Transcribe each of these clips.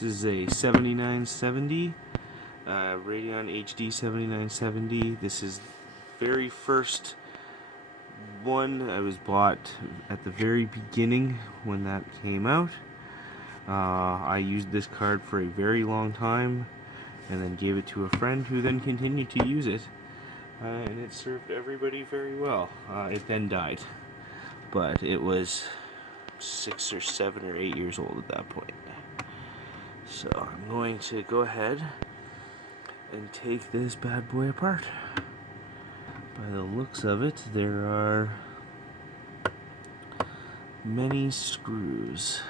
This is a 7970 Radeon HD 7970. This is the very first one. I was bought at the very beginning when that came out. I used this card for a very long time and then gave it to a friend who then continued to use it, and it served everybody very well. It then died, but it was 6 or 7 or 8 years old at that point. So I'm going to go ahead and take this bad boy apart. By the looks of it, there are many screws.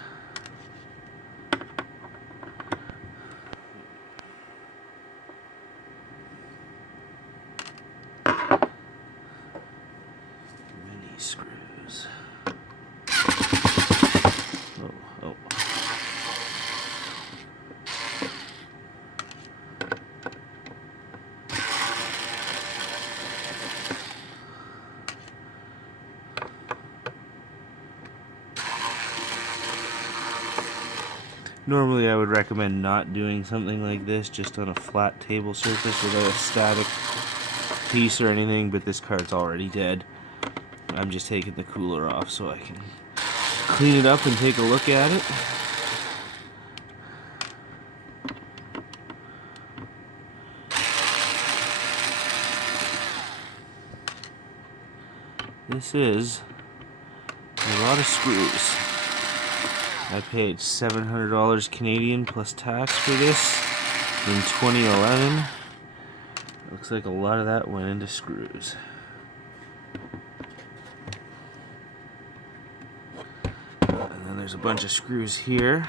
Many screws. Oh. Normally I would recommend not doing something like this just on a flat table surface without a static piece or anything, but this card's already dead. I'm just taking the cooler off so I can clean it up and take a look at it. This is a lot of screws. I paid $700 Canadian plus tax for this in 2011. Looks like a lot of that went into screws. And then there's a bunch of screws here.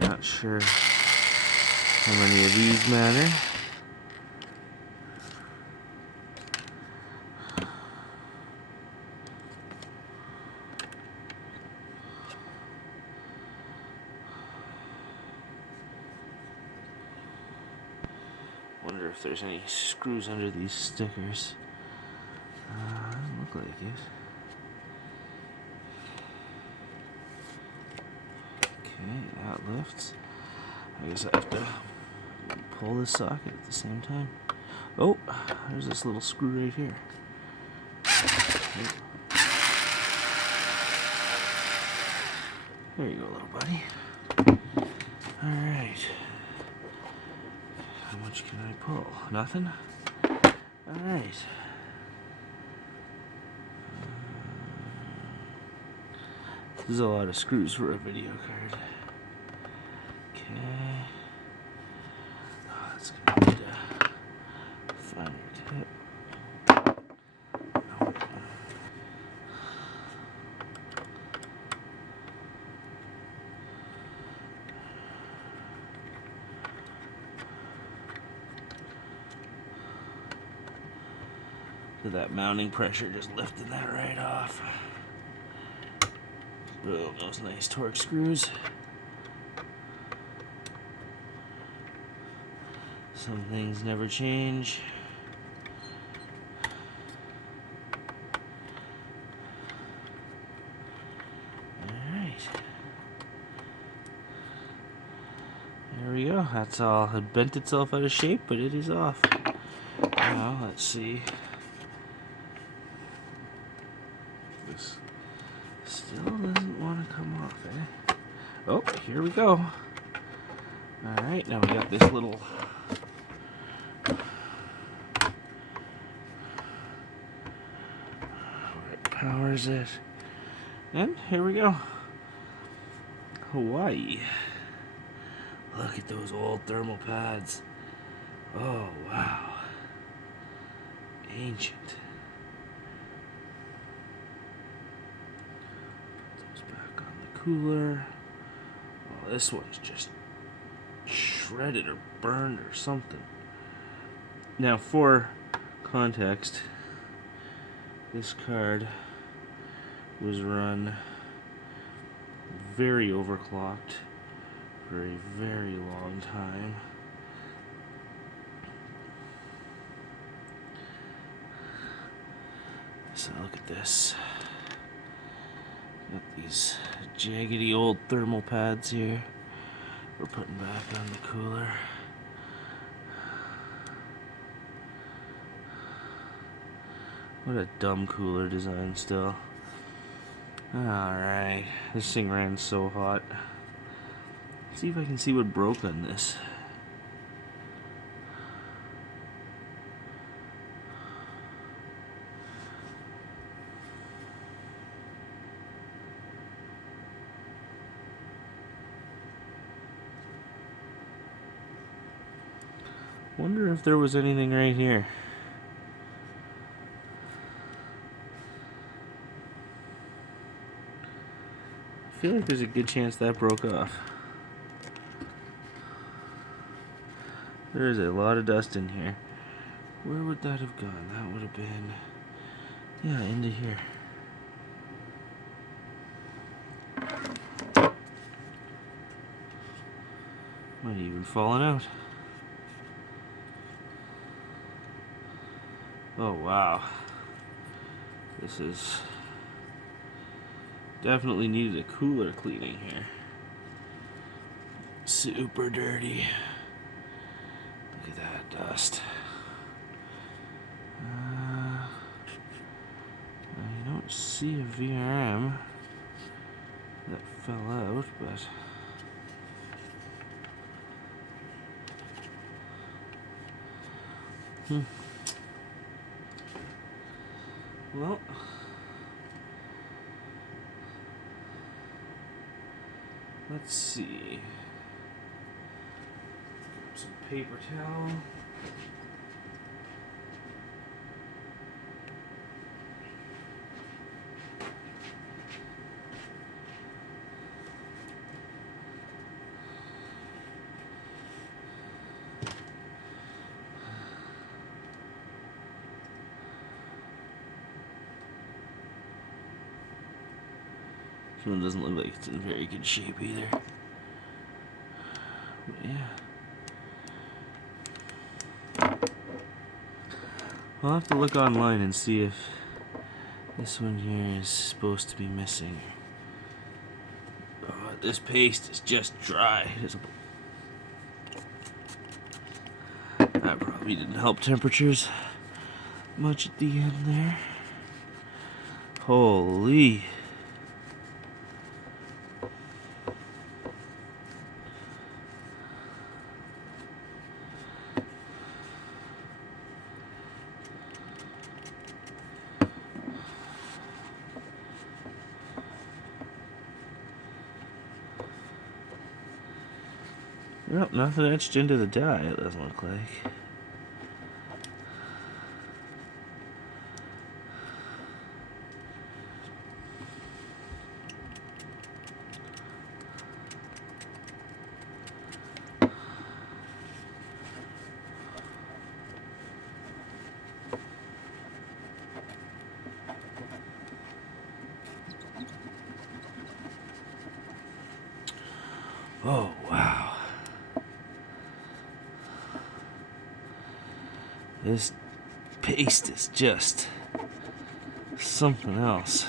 Not sure how many of these matter. Wonder if there's any screws under these stickers. Doesn't look like it. Okay, that lifts. I guess I have to pull this socket at the same time. Oh, there's this little screw right here. There you go, little buddy. Alright. How much can I pull? Nothing? Alright. This is a lot of screws for a video card. Okay. Oh, that's gonna need a finer tip. So that mounting pressure just lifted that right off. Boom, those nice torque screws. Some things never change. Alright. There we go. That's all. It bent itself out of shape, but it is off. Now, let's see. This still doesn't want to come off, eh? Oh, here we go. Alright, now we got this little where it powers it. And here we go. Hawaii. Look at those old thermal pads. Oh, wow. Ancient. Back on the cooler. Oh, this one's just shredded or burned or something. Now, for context, this card was run very overclocked for a very long time. So look at this. Got these jaggedy old thermal pads here. we're putting back on the cooler. What a dumb cooler design still. Alright, this thing ran so hot. Let's see if I can see what broke on this. Wonder if there was anything right here. I feel like there's a good chance that broke off. There's a lot of dust in here. Where would that have gone? That would have been, yeah, into here. Might even fallen out. Oh wow. This is definitely needed a cooler cleaning here. Super dirty. Look at that dust. I don't see a VRM that fell out, but well, let's see. Some paper towel. This one doesn't look like it's in very good shape either. But yeah. I'll have to look online and see if this one here is supposed to be missing. Oh, this paste is just dry. That probably didn't help temperatures much at the end there. Holy. Nope, nothing etched into the dye, it doesn't look like. Oh, wow. This paste is just something else.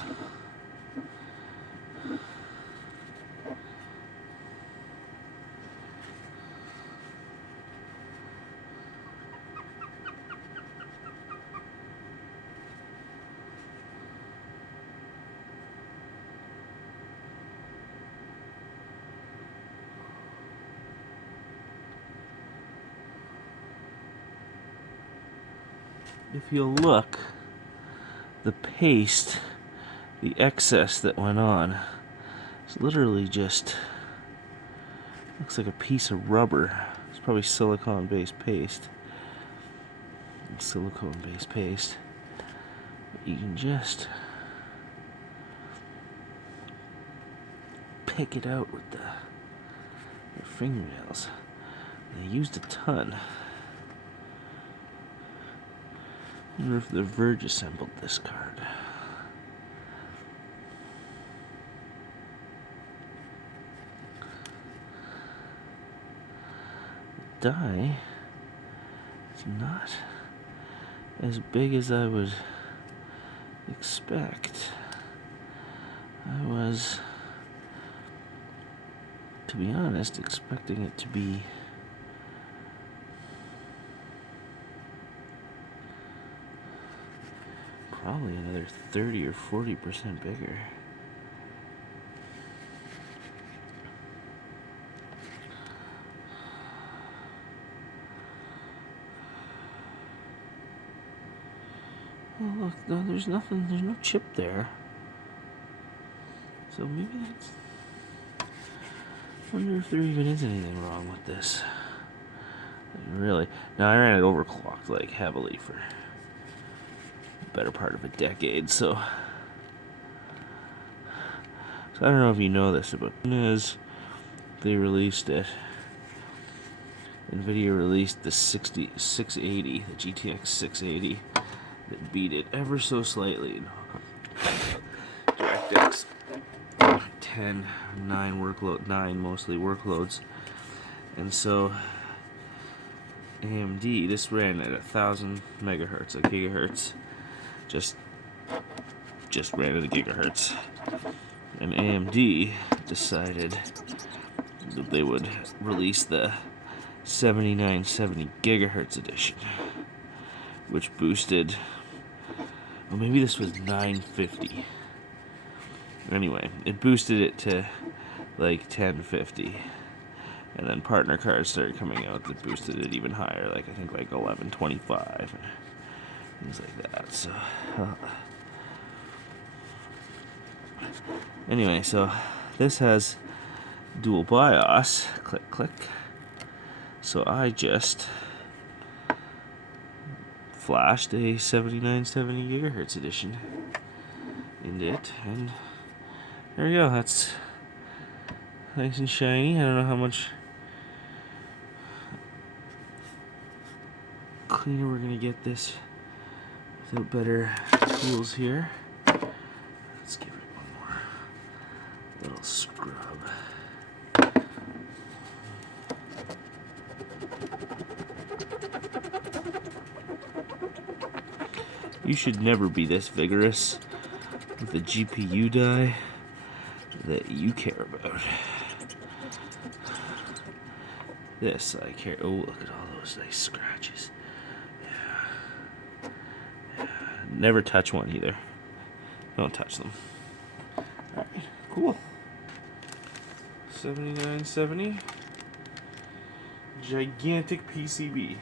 If you'll look, the paste, the excess that went on, is literally just, looks like a piece of rubber. It's probably silicone-based paste. Silicone-based paste. But you can just pick it out with your fingernails. They used a ton. I wonder if the Verge assembled this card. The die is not as big as I would expect. I was to be honest, expecting it to be probably another 30 or 40% bigger. Oh look, no, there's nothing, there's no chip there. So maybe that's... I wonder if there even is anything wrong with this. Really? Now, I ran it overclocked, like, heavily for the better part of a decade, so I don't know if you know this, but as they released it, NVIDIA released the 680, the GTX 680, that beat it ever so slightly. DirectX 10, 9 mostly workloads, and so AMD, this ran at 1,000 megahertz, a gigahertz, just ran at a gigahertz, and AMD decided that they would release the 7970 gigahertz edition, which boosted, well, maybe this was 950. Anyway, it boosted it to like 1050, and then partner cards started coming out that boosted it even higher, like I think like 1125 and things like that. So anyway, so this has dual BIOS, click click, so I just flashed a 7970 gigahertz edition into it, and there we go. That's nice and shiny. I don't know how much cleaner we're gonna get this without better tools here. Let's give it one more little scrub. You should never be this vigorous with a GPU die that you care about. This I care. Oh, look at all those nice scratches. Yeah. Never touch one either. Don't touch them. Alright, cool. 7970. Gigantic PCB.